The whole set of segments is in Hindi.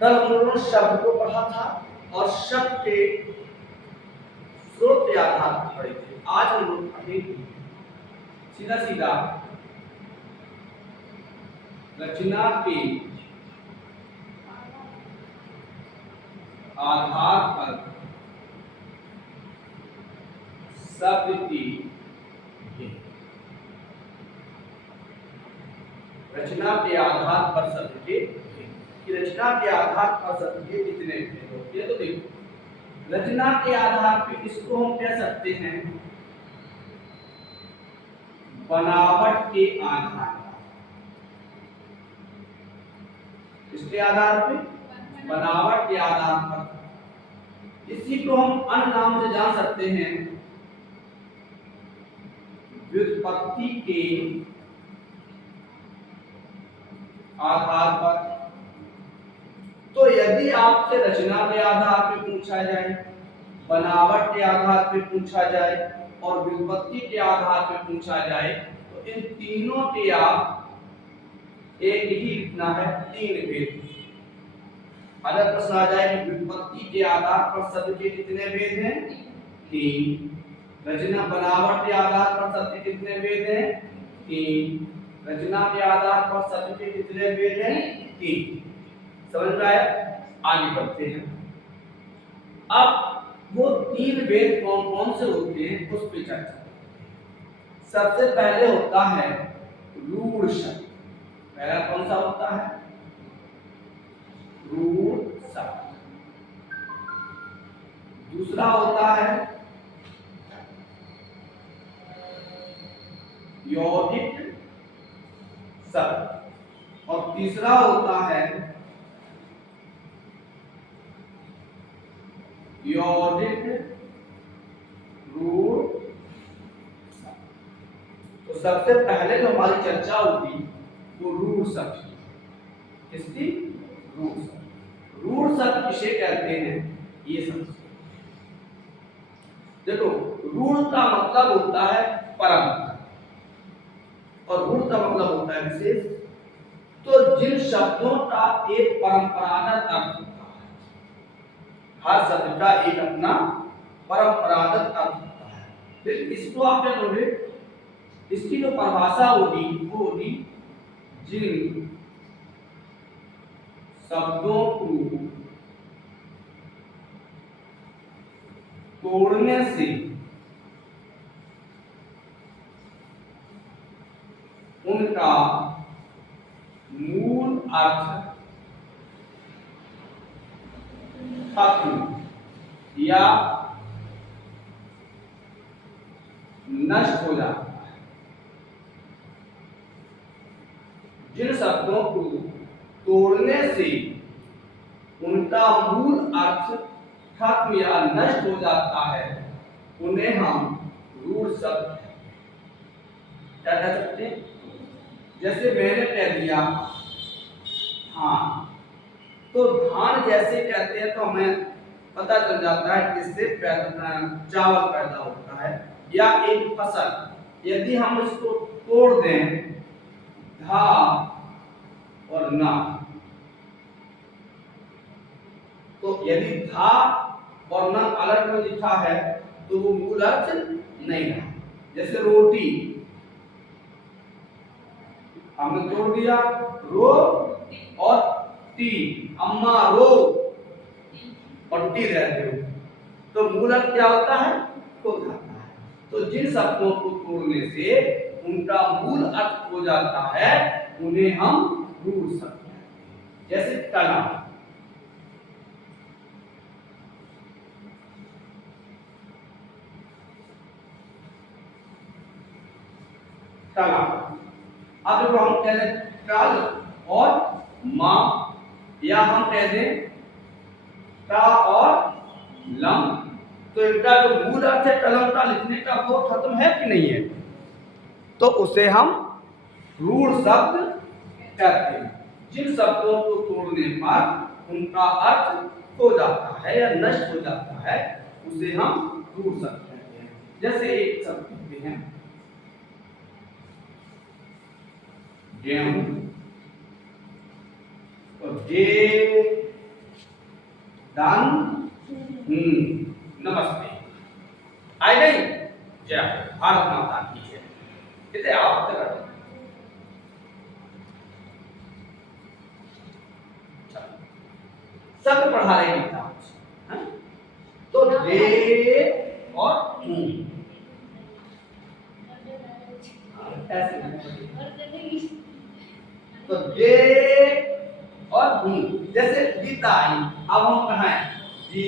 कल हम लोगों ने शब्द को पढ़ा था और शब्द के स्रोत के आधार पर पढ़े थे। आज हम लोग पढ़ेंगे सीधा सीधा रचना के आधार पर शब्द की रचना के आधार पर शब्द के कि रचना के आधार पर शब्द के कितने भेद होते हैं। तो देखो रचना के आधार पर इसको हम कह सकते हैं बनावट के आधार पर। इसके आधार पे बनावट के आधार पर इसी को हम अन्य नाम से जान सकते हैं व्युत्पत्ति के आधार पर। तो यदि आपसे रचना के आधार पर पूछा जाए, बनावट के आधार पर पूछा जाए और व्युत्पत्ति के आधार पर पूछा जाए तो इन तीनों के आप एक ही लिखना है, तीन भेद। अगर प्रश्न आ जाए कि व्युत्पत्ति के आधार पर शब्द के कितने भेद हैं, तीन। रचना बनावट के आधार पर शब्द के कितने भेद हैं, तीन। रचना के आधार पर शब्द के कितने भेद हैं, तीन। समझ में आया? आगे बढ़ते हैं। अब वो तीन भेद कौन कौन से होते हैं उस पर चर्चा। सबसे पहले होता है रूढ़ शब्द। पहला कौन सा होता है? रूढ़ शब्द। दूसरा होता है यौगिक शब्द और तीसरा होता है यौगिक रूढ़ शब्द। तो सबसे पहले जो हमारी चर्चा होगी वो रूढ़ शब्द की। किसकी? रूढ़ शब्द। रूढ़ शब्द किसे कहते हैं ये समझिए। देखो रूढ़ का मतलब होता है परंपरा और रूढ़ का मतलब होता है विशेष। तो जिन शब्दों का एक परंपरागत अर्थ होता है, हर शब्द का एक अपना परंपरागत अर्थ होता है। फिर इसको आप क्या करोगे, इसकी जो परिभाषा होगी वो होगी जिन शब्दों को तोड़ने से उनका मूल अर्थ खत्म या नष्ट हो जाता है। जिन शब्दों को तोड़ने से उनका मूल अर्थ खत्म या नष्ट हो जाता है उन्हें हम रूढ़ शब्द क्या कह सकते हैं। जैसे मैंने कह दिया धान, तो धान जैसे कहते हैं तो हमें पता चल जाता है किससे चावल पैदा होता है या एक फसल। यदि हम इसको तोड़ दें धा और ना, तो यदि धा और ना अलग में लिखा है तो वो मूल अर्थ नहीं रहा। जैसे रोटी हमने तोड़ दिया रो और टी, अम्मा रो और टी रहते हो, तो मूल अर्थ क्या होता है? खो जाता है। तो जिन शब्दों को तोड़ने से उनका मूल अर्थ खो जाता है उन्हें हम रूढ़ शब्द कहते हैं। जैसे तना, तना। अब देखो हम कह दें टल और मां, या हम कह दें टा और लम, तो इनका जो मूल अर्थ है कलम का लिखने का वो खत्म है कि नहीं है, तो उसे हम रूढ़ शब्द कहते हैं। जिन शब्दों को तोड़ने पर उनका अर्थ खो जाता है या नष्ट हो जाता है उसे हम रूढ़ शब्द कहते हैं। जैसे एक शब्द कहते हैं गेहूं, और गे धन नमस्ते। आई गई? जय भारत माता की जय। कितने आप तक शब्द पढ़ा रहे हैं। तो दे और ऐसे तो दे और जैसे गीता आई, अब हम कहा है गी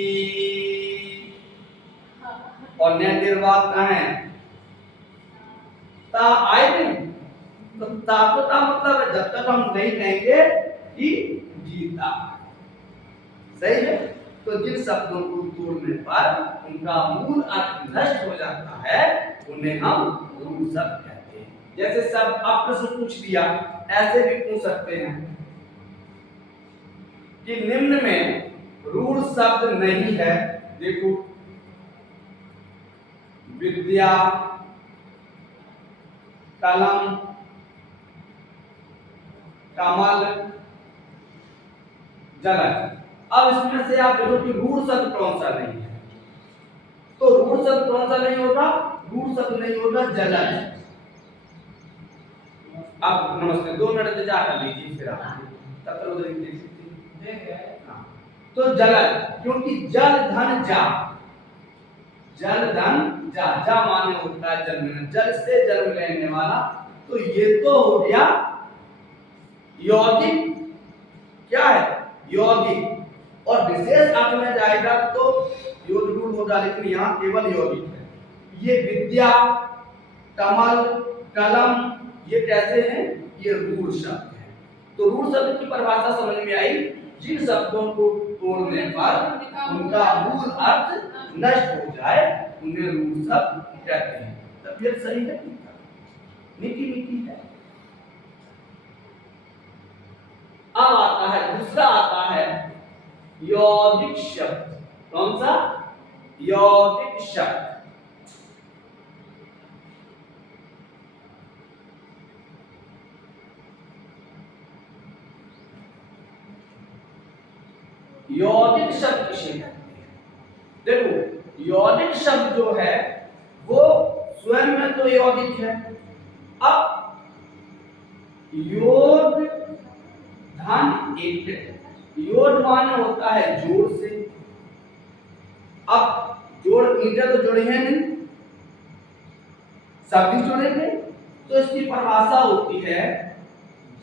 और ने देर बाद कहा है ता आए नहीं। तो ता को ता मतलब है जब तक हम नहीं कहेंगे कि गीता, सही है। तो जिन शब्दों को तोड़ने पर उनका मूल अर्थ नष्ट हो जाता है उन्हें हम रूढ़ शब्द कहते हैं। जैसे शब्द आप प्रश्न पूछ दिया, ऐसे भी पूछ सकते हैं कि निम्न में रूढ़ शब्द नहीं है। देखो विद्या, कलम, कमल, जलज। अब इसमें से आप देखो कि रूढ़ शब्द कौन सा नहीं है। तो रूढ़ शब्द कौन सा नहीं होगा? रूढ़ शब्द नहीं होगा जलज। अब नमस्ते 2 मिनट से जा कर लीजिए फिर आप तब तक उधर देख सकते हैं। तो जलज, क्योंकि जल धन जा, जल धन जा, जा माने होता है जन्म, जल से जन्म लेने वाला। तो ये तो हो गया यौगिक। क्या है? यौगिक। और विशेष अर्थ में जाएगा तो योग रूढ़ होगा, लेकिन यहाँ केवल यौगिक है। ये विद्या, कमल, कलम ये कैसे हैं? ये रूढ़ शब्द है। तो रूढ़ शब्द की परिभाषा समझ में आई। जिन शब्दों को तोड़ने पर उनका मूल अर्थ नष्ट हो जाए उन्हें रूढ़ शब्द कहते हैं। तबीयत सही है, मीठी मीठी है। अब आता है दूसरा, आता है यौगिक शब्द। कौन सा? यौगिक शब्द। यौगिक शब्द किसे कहते हैं? देखो यौगिक शब्द जो है वो स्वयं में तो यौगिक है। अब योग धन एक, योग माने होता है जोड़ से। अब जोड़ ईंटें तो जोड़े हैं नहीं, सभी जोड़ेंगे। तो इसकी परिभाषा होती है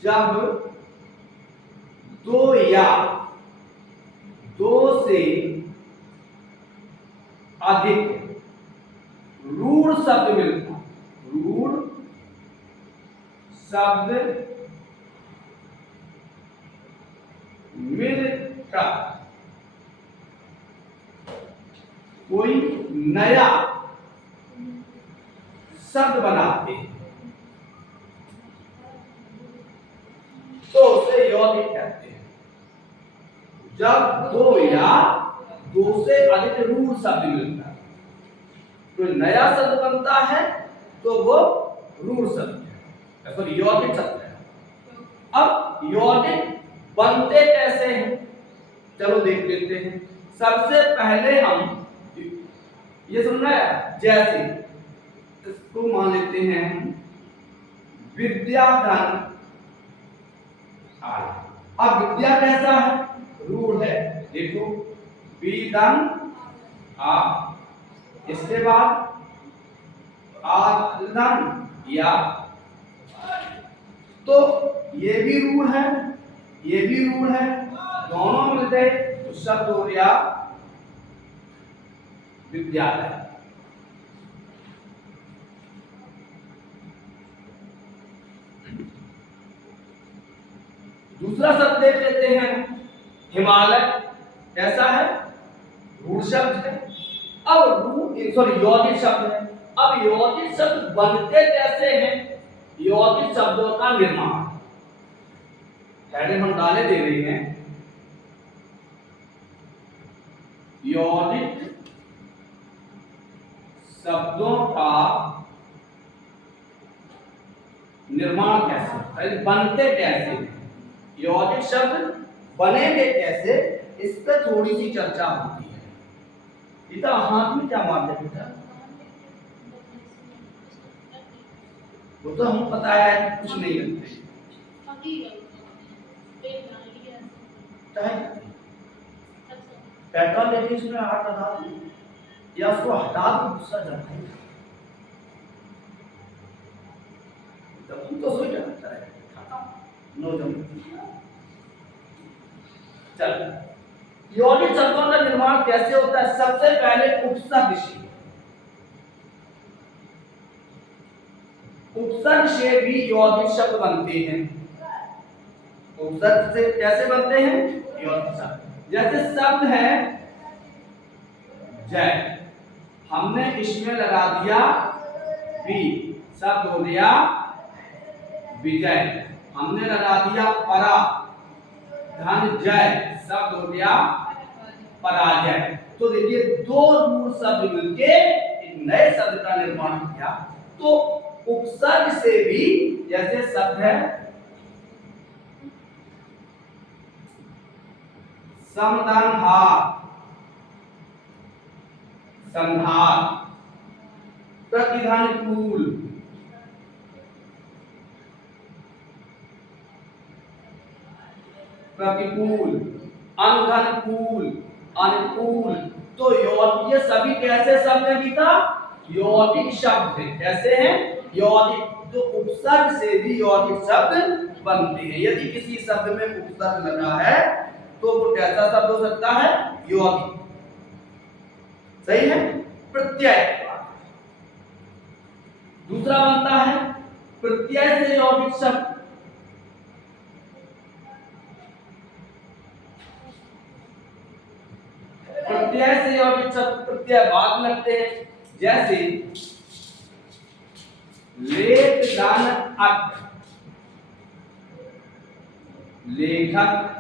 जब दो या दो से अधिक रूढ़ शब्द मिलता, रूढ़ शब्द मिलकर कोई नया शब्द बनाते हैं तो उसे यौगिक कहते हैं। जब दो या दो से अधिक रूढ़ शब्द मिलता है, कोई नया शब्द बनता है तो वो रूढ़ शब्द है, सॉरी यौगिक शब्द है। अब यौगिक बनते कैसे हैं? चलो देख लेते हैं। सबसे पहले हम ये सुन रहे हैं, जैसे इसको मान लेते हैं हम विद्याधन आय। अब विद्या कैसा है? रूढ़ है। देखो विदन आ, इसके बाद आधन या, तो ये भी रूढ़ है, ये भी रूढ़ है, दोनों मिल गए तो शब्द हो गया विद्यालय। दूसरा शब्द देख लेते हैं, हिमालय। कैसा है? रूढ़ शब्द है। अब सॉरी यौगिक शब्द है। अब यौगिक शब्द बनते कैसे हैं? यौगिक शब्दों का निर्माण, हम डाले दे रहे हैं यौगिक शब्दों का निर्माण कैसे, बनते कैसे, यौगिक शब्द बनेंगे कैसे, इस पे थोड़ी सी चर्चा होती है। बेटा हाथ में क्या मार दिया बेटा? वो तो हम पता है कुछ नहीं लगते। पेट्रोल लेके इसमें हाथ लगा दो या उसको हटा दो, गुस्सा जाता है। हम तो सोच रहा है नो जम। चल यौगिक शब्दों का निर्माण कैसे होता है? सबसे पहले उपसर्ग से। उपसर्ग से भी यौगिक शब्द बनते हैं। उपसर्ग से कैसे बनते हैं यौगिक शब्द? जैसे शब्द है जय, हमने इसमें लगा दिया बी, शब्द हो गया विजय। हमने लगा दिया परा धन जय, शब्द हो गया पराजय। तो देखिए दो मूल शब्द मिलके एक नए शब्द का निर्माण किया। तो उपसर्ग से भी, जैसे शब्द है समदनहार, संहार, प्रतिधानुकूल, प्रतिकूल, अनुधानुकूल, अनुकूल। तो यौगिक सभी कैसे शब्द हैं गीता? यौगिक शब्द हैं। कैसे हैं? यौगिक। तो उपसर्ग से भी यौगिक शब्द बनते हैं। यदि किसी शब्द में उपसर्ग लगा है तो वो कैसा शब्द हो सकता है? यौगिक। सही है। प्रत्यय दूसरा बनता है प्रत्यय से यौगिक शब्द। प्रत्यय से यौगिक शब्द प्रत्यय बाद लगते हैं। जैसे लेख दान अक, लेखक,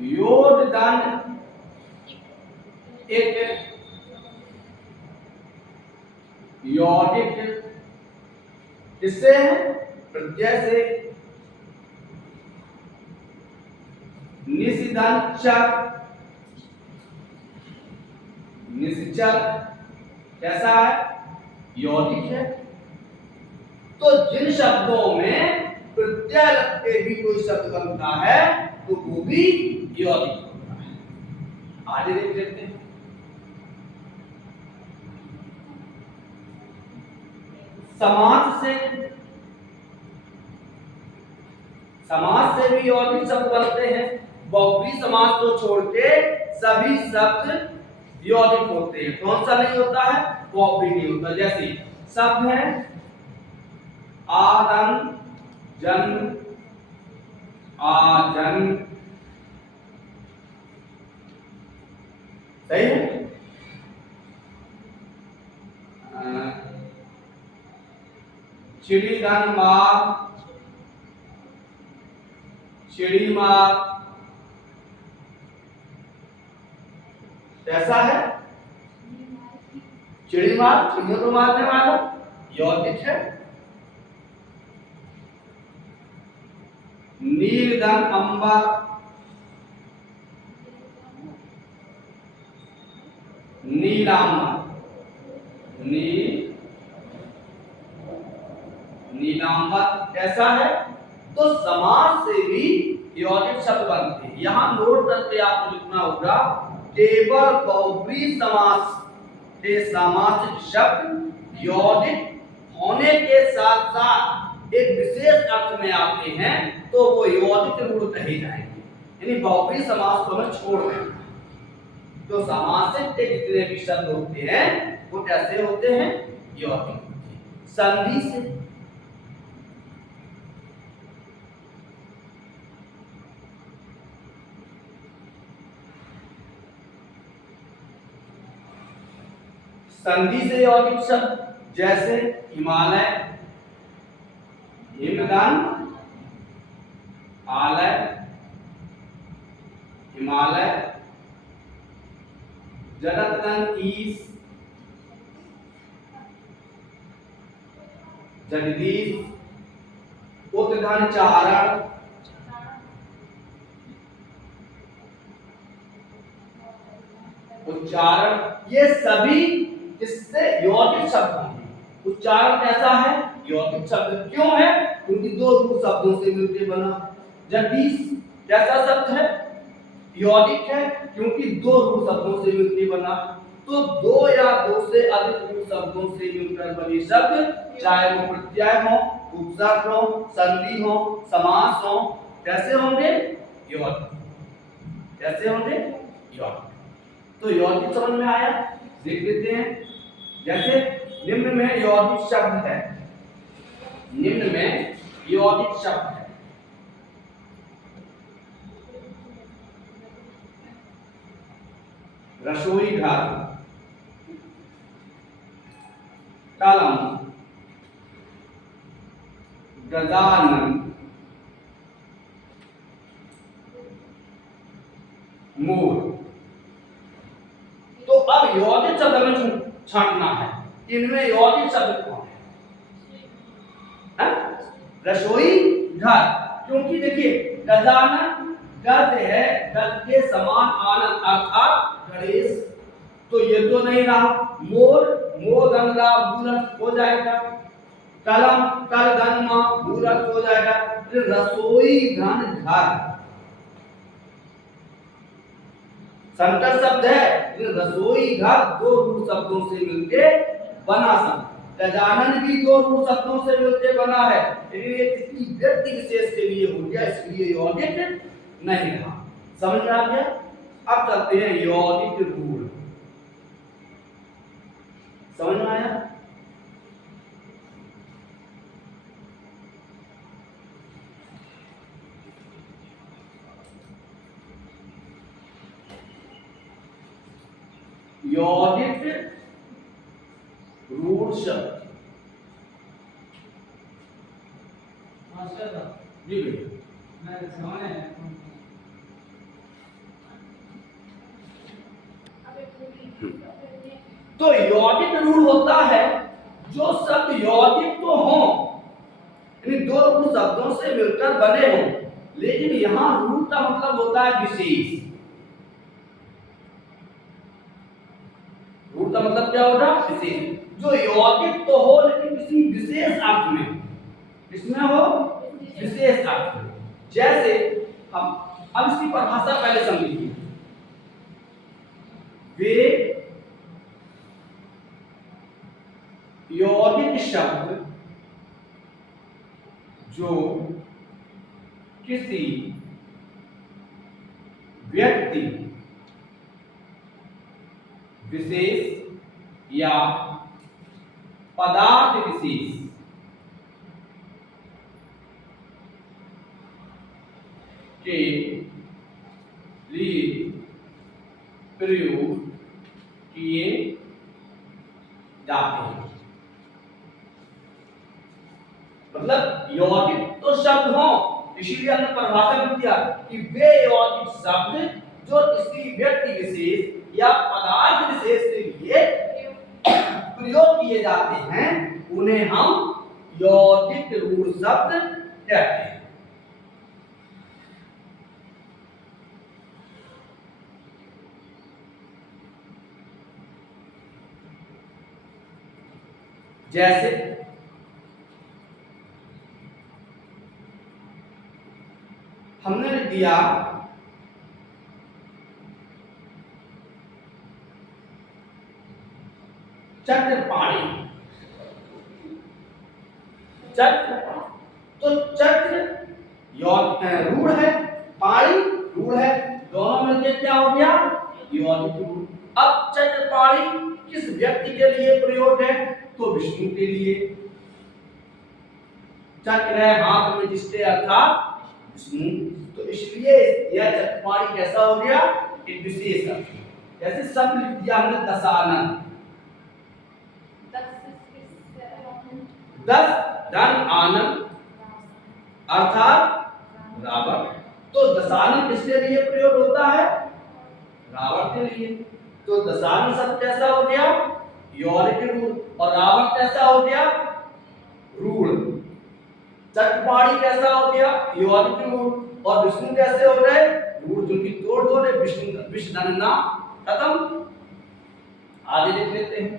योगदान एक, यौगिक। इससे प्रत्यय से निषिद्धंचर, निश्चर कैसा है? यौगिक है। तो जिन शब्दों में प्रत्यय लग के भी कोई शब्द बनता है तो वो भी यौगिक होता है। आगे देख लेते हैं। समास से, समास से भी यौगिक शब्द बनते हैं। बहुव्रीहि समास को छोड़ के सभी शब्द यौगिक होते हैं। कौन सा नहीं होता है? बहुव्रीहि नहीं होता। जैसे शब्द है आदन जन्म, आजन, सही है। चिड़ी धन मार, चिड़ी मार, कैसा है? चिड़ी मार, चिड़ियों को मारने वाला यौगिक है। नीलधन अंबर, नीलांबर, नीलांबर कैसा है? तो समास से भी यौगिक शब्द बनते हैं। यहां नोट करके आपको लिखना होगा केवल बहुव्रीहि समास के समासिक शब्द यौगिक होने के साथ साथ एक विशेष अर्थ में आते हैं तो वो यौगिक रूढ़ कहे जाएंगे। यानी बहुव्रीहि समास को हमें छोड़ देना। तो समासिक के जितने भी शब्द होते हैं वो कैसे होते हैं? यौगिक होते हैं। संधि से, संधि से यौगिक शब्द जैसे हिमालय, हिमदान, आलय, हिमालय, जगतदान ईश, जगदीश, उत्तदान चारण, उच्चारण, ये सभी इससे यौगिक शब्द होंगे। उच्चारण कैसा है? यौगिक शब्द। क्यों है? क्योंकि दो रूप शब्दों से मिलकर बना। जगदीश कैसा शब्द है? यौगिक है, क्योंकि दो रूप शब्दों से मिलकर बना। तो दो या दो से अधिक रूप शब्दों से मिलकर बने शब्द, चाहे वो प्रत्यय हो, उपसर्ग हो, संधि हो, समास हो, कैसे होंगे? यौगिक। कैसे होंगे? यौगिक। तो यौगिक समझ में आया? देख लेते हैं। जैसे निम्न में यौगिक शब्द है, निम्न में यौगिक शब्द है। रसोई घर, कलम, गजानन, मोर। तो अब यौगिक शब्द में छांटना है। इनमें यौगिक शब्द कौन है? रसोई घर, क्योंकि देखिए गजानन गज है, गज के समान आनंद अर्थात गणेश, तो ये तो नहीं रहा। मोर, मोर गंगा मूर्त हो जाएगा। कलम, कल गन्मा मूर्त हो जाएगा। रसोई घन घर संकर शब्द है। रसोई घर दो रूप शब्दों से मिलके बना शब्द। गजानन भी दो रूप शब्दों से मिलके बना है, लेकिन ये किसी व्यक्ति विशेष के लिए हो गया, इसलिए यौगिक नहीं रहा। समझ में आ गया? अब चलते हैं यौगिक रूढ़। समझ में आया? यौगिक रूढ़ शब्द जी भैया। तो यौगिक रूढ़ होता है जो शब्द यौगिक तो हो, यानी दो रूढ़ शब्दों से मिलकर बने हो, लेकिन यहां रूढ़ का मतलब होता है विशेष। रूढ़ का मतलब क्या होगा? विशेष। जो यौगिक तो हो लेकिन किसी विशेष अर्थ में, किसमें हो? विशेष अर्थ में। जैसे हम अब इसकी परिभाषा पहले समझिए। वे यौगिक शब्द जो किसी व्यक्ति विशेष या पदार्थ विशेष के लिए प्रयोग किए जाते हैं। मतलब यौगिक तो शब्द हो, इसीलिए हमने परिभाषा में दिया कि वे यौगिक शब्द जो किसी व्यक्ति विशेष या पदार्थ विशेष के लिए प्रयोग किए जाते हैं, उन्हें हम यौगिक रूढ़ शब्द कहते हैं। जैसे हमने दिया चक्रपाणी, चक्र तो चक्र रूढ़ है, पाणी रूढ़ है, दोनों मिलकर क्या हो गया? यौगिक रूढ़। अब चक्रपाणी किस व्यक्ति के लिए प्रयोग है? तो विष्णु के लिए। चक्र है हाथ में जिसके अर्थात विष्णु, तो इसलिए यह चक्रपाणी कैसा हो गया? एक विशेष अर्थ। जैसे शब्द लिख दिया हमने दशानन, दस धन आनंद अर्थात रावण। तो दशानन किसके लिए प्रयोग होता है? रावण के लिए। तो दशानन शब्द कैसा हो गया? यौगिक रूढ़। और रावण कैसा हो गया? रूढ़। चक्रपाणी कैसा हो गया? यौगिक रूढ़। और विष्णु कैसे हो गए? रूढ़, क्योंकि तोड़ दो विष्णु विष्णु खत्म। आगे लिख लेते हैं।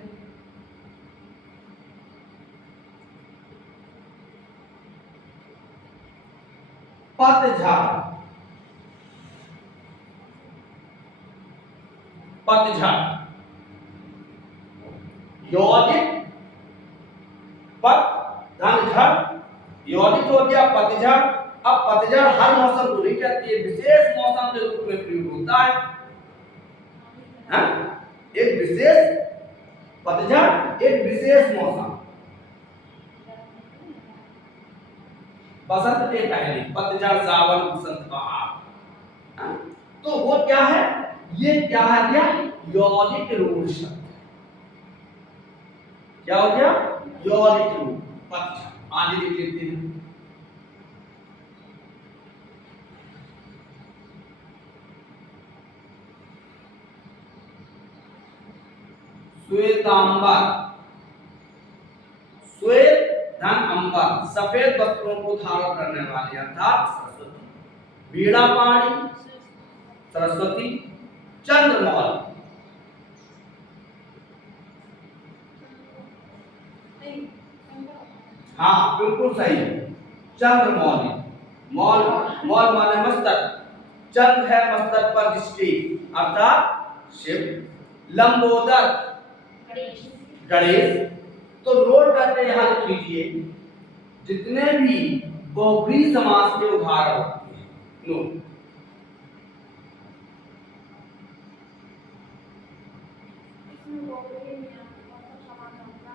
पतझड़, पतझड़, यौगिक पत धन झड़, यौगिक हो गया पतझड़। अब पतझड़ हर मौसम को नहीं कहती है, विशेष मौसम के रूप में प्रयोग होता है। एक विशेष पतझड़, एक विशेष मौसम। बसंत के पहले पतझड़, सावन, बसंत, बहार। तो वो क्या है, ये क्या है, क्या यौगिक रूढ़ शब्द। क्या हो गया, यौगिक रूढ़ पतझड़। आगे लिख लेते हैं। श्वेतांबर, श्वेत धन अंबर, सफेद वस्त्रों को धारण करने वाली अर्थात सरस्वती। वीणापाणी सरस्वती। चंद्रमौली, हाँ बिल्कुल सही है, चंद्रमौली। मौल, मौल माने मस्तक, चंद्र है मस्तक पर दृष्टि अर्थात शिव। लंबोदर गणेश। तो नोट करके यहां लिख लीजिए जितने भी बहुब्रीहि समास के उदाहरण होते हैं, नोट।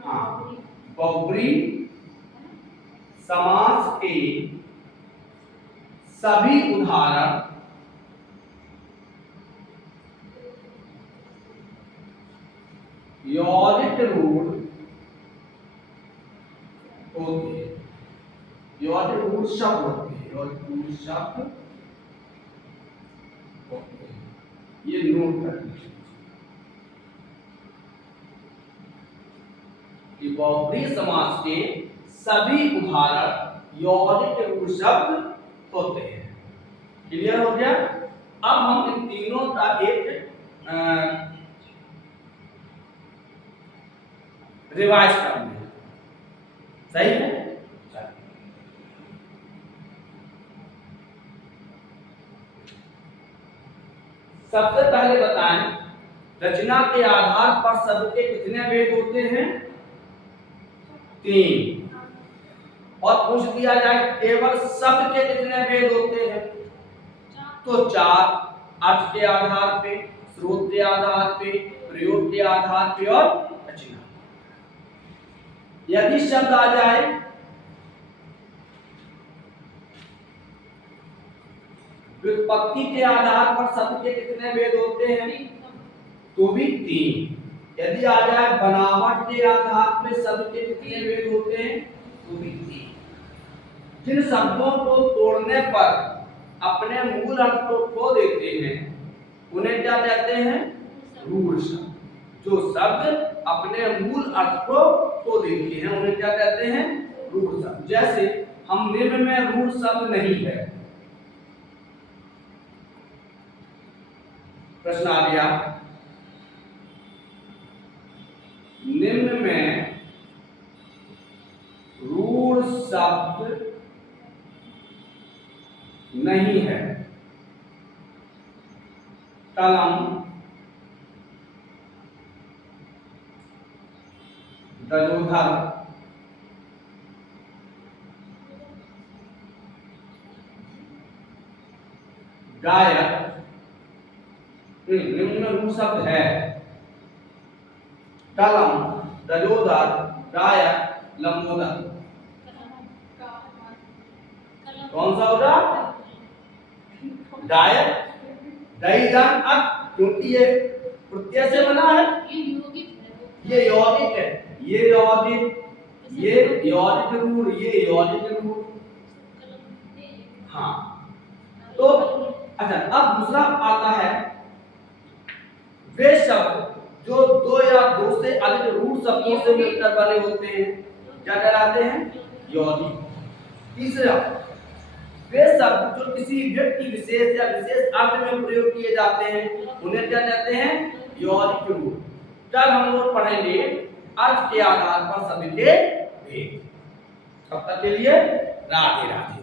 हाँ, बहुब्रीहि समास के सभी उदाहरण यौगिक रूढ़ होते हैं, यौगिक रूढ़ शब्द होते हैं, यौगिक रूढ़ शब्द होते हैं। ये नोट कर लीजिए कि बहुब्रीहि समास के सभी उदाहरण यौगिक रूढ़ शब्द होते हैं। क्लियर हो गया। अब हम इन तीनों का एक रिवाइज कर लें, सही है। सबसे पहले बताएं रचना के आधार पर शब्द के कितने भेद होते हैं, 3। और पूछ दिया जाए केवल शब्द के कितने भेद होते हैं, तो 4। अर्थ के आधार पे, स्रोत के आधार पे, प्रयोग के आधार पे और रचना। यदि शब्द आ जाए व्युत्पत्ति के आधार पर शब्द के कितने भेद होते हैं, तो भी 3। यदि आ जाए बनावट के आधार पर शब्द के कितने भेद होते हैं, तो भी 3। जिन शब्दों को तोड़ने पर अपने मूल अर्थ को खो देते हैं उन्हें क्या कहते हैं, रूढ़ शब्द। जो शब्द अपने मूल अर्थ को खो देते हैं उन्हें क्या कहते हैं, रूढ़ शब्द। जैसे हम निम्न में रूढ़ शब्द नहीं है, प्रश्न आ गया निम्न में रूढ़ शब्द नहीं है, कलम, दलोधर, गायक। निम्न में रूढ़ शब्द है कलम, दलोदर, गायक, लंबोदर। कौन सा होगा, गायक, दईदान अक, क्योंकि ये प्रत्यय से बना है, ये यौगिक है, ये यौगिक, ये यौगिक रूढ़, ये यौगिक रूढ़। हाँ तो अच्छा, अब दूसरा आता है वे शब्द जो 2 या 2 से अधिक रूढ़ शब्दों से मिलकर बने होते हैं, क्या कहलाते हैं, यौगिक। तीसरा वे शब्द जो किसी व्यक्ति विशेष या विशेष अर्थ में प्रयोग किए जाते हैं उन्हें क्या कहते हैं, यौगिक रूढ़। कल हम लोग पढ़ेंगे अर्थ के आधार पर शब्द के भेद। तब तक के लिए राधे राधे।